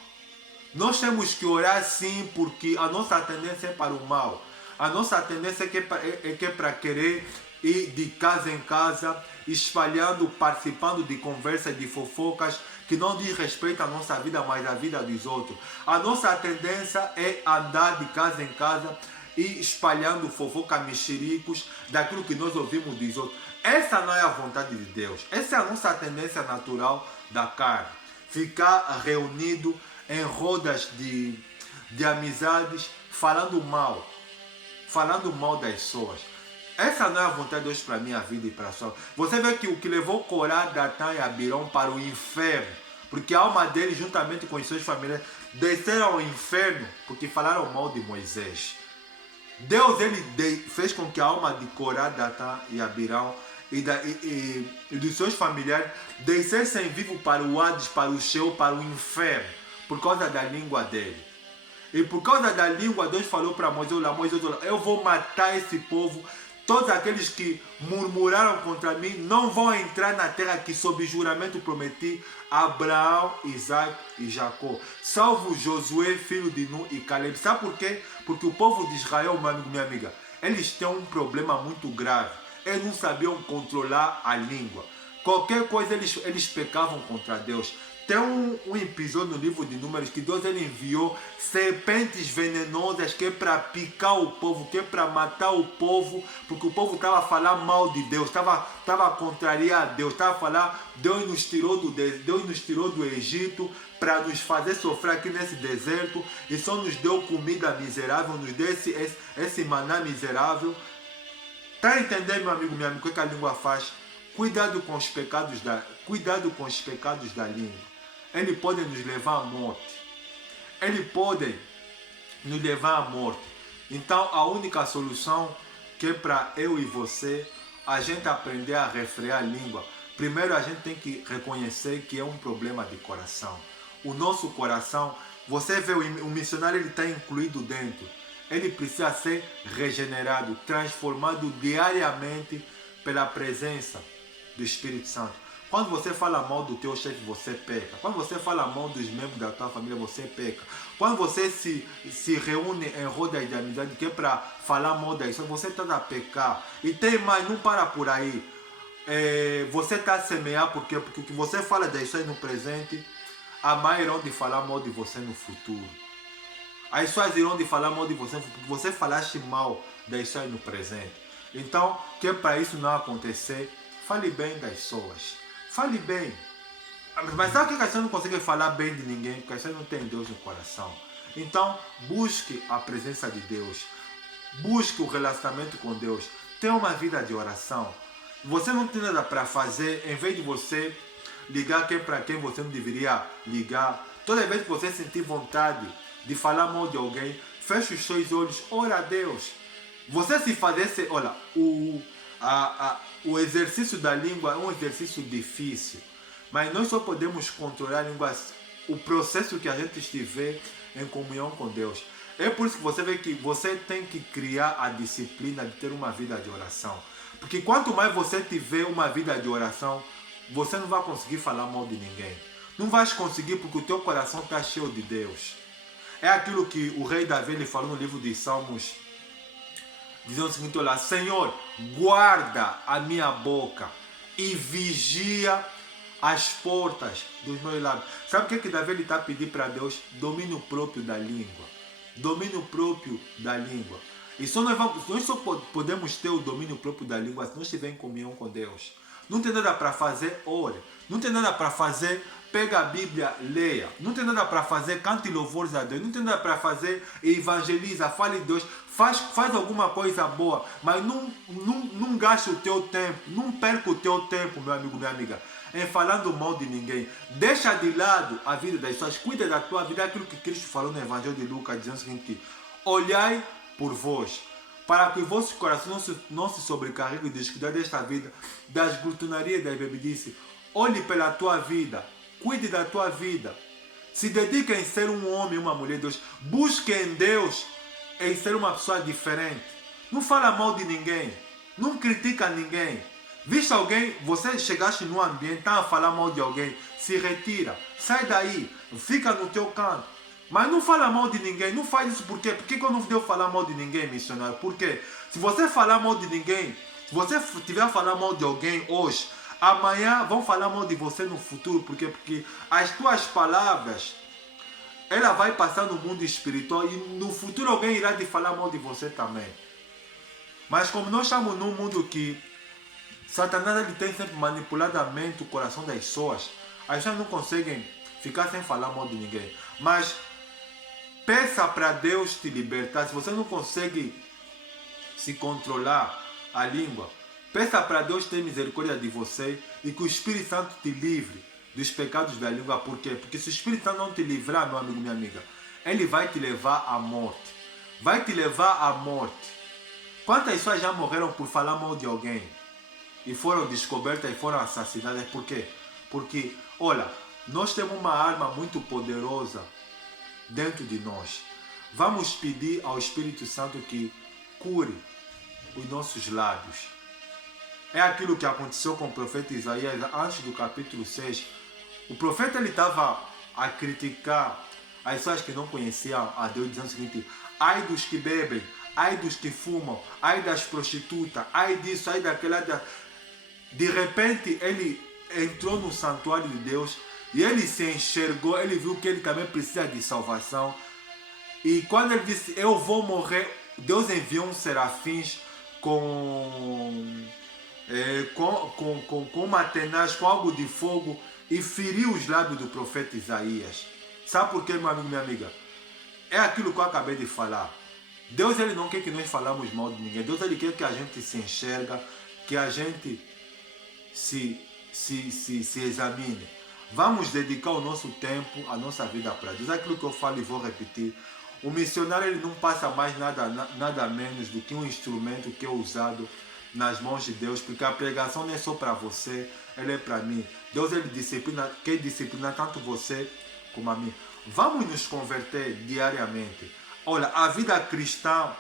Nós temos que orar sim, porque a nossa tendência é para o mal. A nossa tendência é para querer ir de casa em casa, espalhando, participando de conversas, de fofocas, que não diz respeito à nossa vida, mas à vida dos outros. A nossa tendência é andar de casa em casa e espalhando fofoca, mexericos, daquilo que nós ouvimos dos outros. Essa não é a vontade de Deus. Essa é a nossa tendência natural da carne. Ficar reunido em rodas de amizades, falando mal das pessoas. Essa não é a vontade de Deus para a minha vida e para a sua. Você vê que o que levou Corá, Datã e Abirão para o inferno, porque a alma deles, juntamente com os seus familiares, desceram ao inferno porque falaram mal de Moisés. Deus, ele fez com que a alma de Corá, Datã e Abirão e dos seus familiares descessem vivo para o Hades, para o Sheol, para o inferno, por causa da língua dele. E por causa da língua, Deus falou para Moisés, eu vou matar esse povo. Todos aqueles que murmuraram contra mim não vão entrar na terra que sob juramento prometi a Abraão, Isaac e Jacó. Salvo Josué, filho de Nun e Caleb. Sabe por quê? Porque o povo de Israel, meu amigo, minha amiga, eles têm um problema muito grave. Eles não sabiam controlar a língua. Qualquer coisa eles pecavam contra Deus. Tem um episódio no livro de Números que Deus, ele enviou serpentes venenosas, que é para picar o povo, que é para matar o povo, porque o povo estava a falar mal de Deus, estava a contrariar Deus, estava a falar, Deus nos tirou do Egito para nos fazer sofrer aqui nesse deserto e só nos deu comida miserável, nos deu esse maná miserável. Está entendendo, meu amigo, minha amiga, o que a língua faz? Cuidado com os pecados da língua. Ele pode nos levar à morte. Então a única solução que é para eu e você a gente aprender a refrear a língua, primeiro a gente tem que reconhecer que é um problema de coração. O nosso coração, você vê, o missionário ele está incluído dentro. Ele precisa ser regenerado, transformado diariamente pela presença do Espírito Santo. Quando você fala mal do teu chefe, você peca. Quando você fala mal dos membros da tua família, você peca. Quando você se reúne em rodas de amizade, que é para falar mal da história, você está a pecar. E tem mais, não para por aí. Você está a semear porque o que você fala da história no presente, a mãe irão de falar mal de você no futuro. As pessoas irão de falar mal de você porque você falaste mal da história no presente. Então, que é para isso não acontecer, fale bem das pessoas. Fale bem. Mas sabe que as pessoas não conseguem falar bem de ninguém? Porque as pessoas não têm Deus no coração. Então, busque a presença de Deus. Busque o relacionamento com Deus. Tenha uma vida de oração. Você não tem nada para fazer, em vez de você ligar para quem você não deveria ligar. Toda vez que você sentir vontade de falar mal de alguém, feche os seus olhos, ora a Deus. Você se fazesse, olha, o exercício da língua é um exercício difícil, mas nós só podemos controlar a língua, o processo que a gente estiver em comunhão com Deus. É por isso que você vê que você tem que criar a disciplina de ter uma vida de oração. Porque quanto mais você tiver uma vida de oração, você não vai conseguir falar mal de ninguém. Não vais conseguir porque o teu coração está cheio de Deus. É aquilo que o rei Davi ele falou no livro de Salmos, dizendo o seguinte, olha, Senhor, guarda a minha boca e vigia as portas dos meus lábios. Sabe o que Davi está pedindo para Deus? Domínio próprio da língua. Domínio próprio da língua. E nós só podemos ter o domínio próprio da língua se nós estivermos em comunhão com Deus. Não tem nada para fazer, ore. Não tem nada para fazer, pega a Bíblia, leia. Não tem nada para fazer, cante louvores a Deus. Não tem nada para fazer, evangeliza, fale de Deus. Faz alguma coisa boa, mas não gaste o teu tempo, não perca o teu tempo, meu amigo, minha amiga, em falando mal de ninguém. Deixa de lado a vida das pessoas, cuida da tua vida. É aquilo que Cristo falou no Evangelho de Lucas, dizendo o seguinte, olhai por vós, para que o vosso coração não se sobrecarregue de descuidar desta vida, das glutonarias, das bebedices. Olhe pela tua vida, cuide da tua vida. Se dedique em ser um homem, uma mulher de Deus. Busque em Deus em ser uma pessoa diferente. Não fala mal de ninguém, não critica ninguém. Viste alguém, você chegaste num ambiente, está a falar mal de alguém, se retira, sai daí, fica no teu canto. Mas não fala mal de ninguém, não faz isso por quê? Por que eu não devo falar mal de ninguém, missionário? Por quê? Se você falar mal de ninguém, se você tiver a falar mal de alguém hoje, amanhã vão falar mal de você no futuro. Por quê? Porque as tuas palavras, ela vai passar no mundo espiritual e no futuro alguém irá de falar mal de você também. Mas como nós estamos num mundo que Satanás ele tem sempre manipulado a mente, o coração das pessoas, as pessoas não conseguem ficar sem falar mal de ninguém. Mas peça para Deus te libertar. Se você não consegue se controlar a língua, peça para Deus ter misericórdia de você e que o Espírito Santo te livre dos pecados da língua. Por quê? Porque se o Espírito Santo não te livrar, meu amigo, minha amiga, ele vai te levar à morte. Vai te levar à morte. Quantas pessoas já morreram por falar mal de alguém e foram descobertas e foram assassinadas? Por quê? Porque, olha, nós temos uma arma muito poderosa dentro de nós. Vamos pedir ao Espírito Santo que cure os nossos lábios. É aquilo que aconteceu com o profeta Isaías antes do capítulo 6. O profeta ele estava a criticar as pessoas que não conheciam a Deus, dizendo o seguinte, ai dos que bebem, ai dos que fumam, ai das prostitutas, ai disso, ai daquela. De repente ele entrou no santuário de Deus e ele se enxergou, ele viu que ele também precisa de salvação. E quando ele disse, eu vou morrer, Deus enviou um serafins com uma tenaz, com algo de fogo e feriu os lábios do profeta Isaías. Sabe por quê, meu amigo, minha amiga? É aquilo que eu acabei de falar. Deus ele não quer que nós falamos mal de ninguém. Deus ele quer que a gente se enxerga, que a gente se examine. Vamos dedicar o nosso tempo, a nossa vida para Deus. É aquilo que eu falo e vou repetir. O missionário ele não passa mais nada menos do que um instrumento que é usado nas mãos de Deus, porque a pregação não é só para você, ela é para mim. Deus ele disciplina, quer disciplinar tanto você como a mim. Vamos nos converter diariamente. Olha, a vida cristã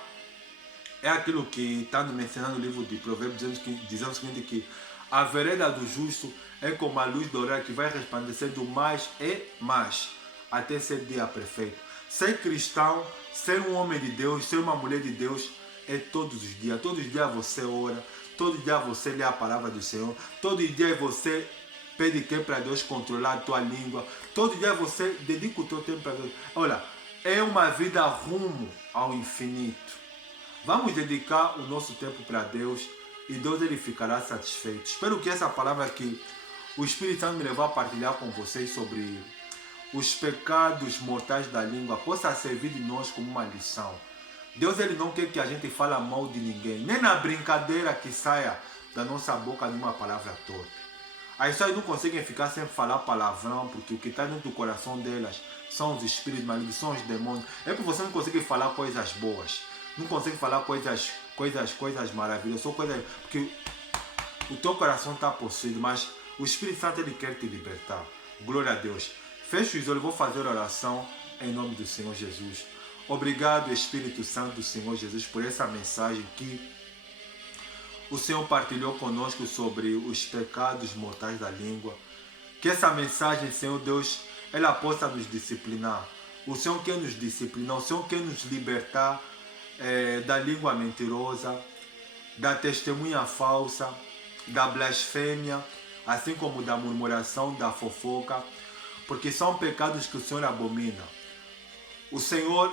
é aquilo que está mencionado no livro de Provérbios, dizendo o seguinte, que a vereda do justo é como a luz do aurora que vai resplandecendo mais e mais, até ser dia perfeito. Ser cristão, ser um homem de Deus, ser uma mulher de Deus, é todos os dias. Todos os dias você ora, todos os dias você lê a palavra do Senhor, todos os dias você pede que para Deus controlar a tua língua, todos os dias você dedica o teu tempo para Deus. Olha, é uma vida rumo ao infinito. Vamos dedicar o nosso tempo para Deus e Deus ele ficará satisfeito. Espero que essa palavra que o Espírito Santo me levou a partilhar com vocês sobre os pecados mortais da língua possa servir de nós como uma lição. Deus ele não quer que a gente fale mal de ninguém, nem na brincadeira que saia da nossa boca nenhuma palavra torpe. As pessoas não conseguem ficar sem falar palavrão, porque o que está dentro do coração delas são os espíritos malignos, são os demônios. É porque você não consegue falar coisas boas, não consegue falar coisas maravilhosas, só coisas porque o teu coração está possuído, mas o Espírito Santo ele quer te libertar. Glória a Deus. Feche os olhos, vou fazer oração em nome do Senhor Jesus. Obrigado, Espírito Santo do Senhor Jesus, por essa mensagem que o Senhor partilhou conosco sobre os pecados mortais da língua. Que essa mensagem, Senhor Deus, ela possa nos disciplinar. O Senhor quer nos disciplinar, o Senhor quer nos libertar da língua mentirosa, da testemunha falsa, da blasfêmia, assim como da murmuração, da fofoca, porque são pecados que o Senhor abomina. O Senhor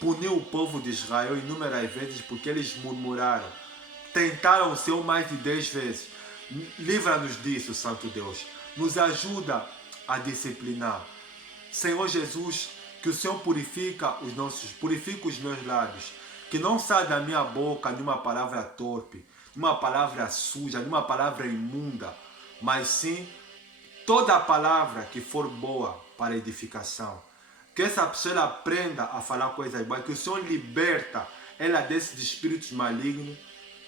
puniu o povo de Israel inúmeras vezes porque eles murmuraram. Tentaram o Senhor mais de 10 vezes. Livra-nos disso, Santo Deus. Nos ajuda a disciplinar. Senhor Jesus, que o Senhor purifica os meus lábios. Que não saia da minha boca nenhuma palavra torpe, nenhuma palavra suja, nenhuma palavra imunda, mas sim toda a palavra que for boa para edificação. Que essa pessoa ela aprenda a falar coisas boas, que o Senhor liberta ela desses espíritos malignos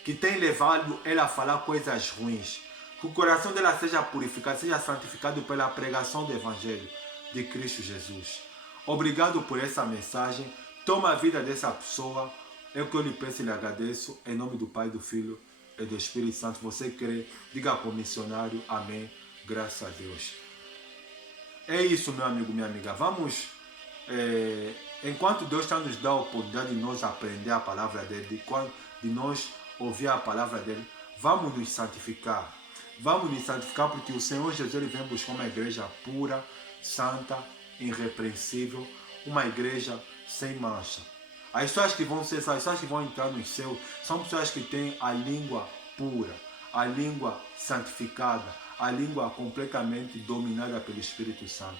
que tem levado ela a falar coisas ruins. Que o coração dela seja purificado, seja santificado pela pregação do Evangelho de Cristo Jesus. Obrigado por essa mensagem. Toma a vida dessa pessoa. É o que eu lhe peço e lhe agradeço. Em nome do Pai, do Filho e do Espírito Santo. Você crê? Diga para o missionário. Amém. Graças a Deus. É isso, meu amigo, minha amiga. Vamos, enquanto Deus está nos dando a oportunidade de nós aprender a palavra dele, de nós ouvir a palavra dele, vamos nos santificar. Vamos nos santificar porque o Senhor Jesus ele vem buscar uma igreja pura, santa, irrepreensível, uma igreja sem mancha. As pessoas que vão ser, as pessoas que vão entrar no céu são pessoas que têm a língua pura, a língua santificada, a língua completamente dominada pelo Espírito Santo.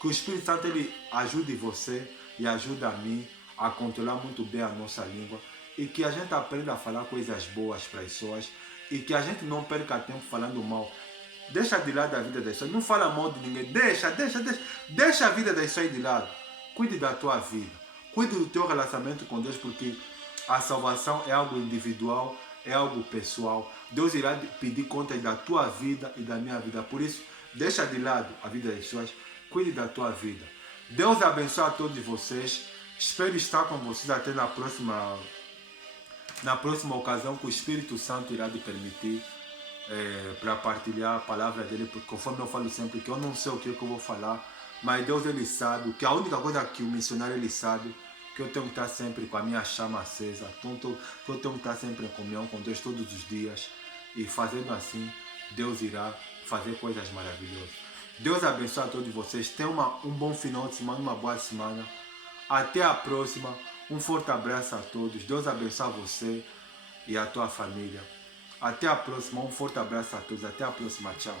Que o Espírito Santo ele ajude você e ajude a mim a controlar muito bem a nossa língua e que a gente aprenda a falar coisas boas para as pessoas e que a gente não perca tempo falando mal. Deixa de lado a vida das pessoas, não fala mal de ninguém, deixa a vida das pessoas de lado. Cuide da tua vida, cuide do teu relacionamento com Deus, porque a salvação é algo individual, é algo pessoal. Deus irá pedir contas da tua vida e da minha vida. Por isso, deixa de lado a vida das pessoas, cuide da tua vida. Deus abençoe a todos vocês. Espero estar com vocês até na próxima ocasião que o Espírito Santo irá te permitir para partilhar a palavra dele, porque conforme eu falo sempre que eu não sei o que eu vou falar, mas Deus ele sabe, que a única coisa que o missionário ele sabe, que eu tenho que estar sempre com a minha chama acesa, que eu tenho que estar sempre em comunhão com Deus todos os dias, e fazendo assim, Deus irá fazer coisas maravilhosas. Deus abençoe a todos vocês, tenham um bom final de semana, uma boa semana, até a próxima, um forte abraço a todos, Deus abençoe você e a tua família, até a próxima, um forte abraço a todos, até a próxima, tchau.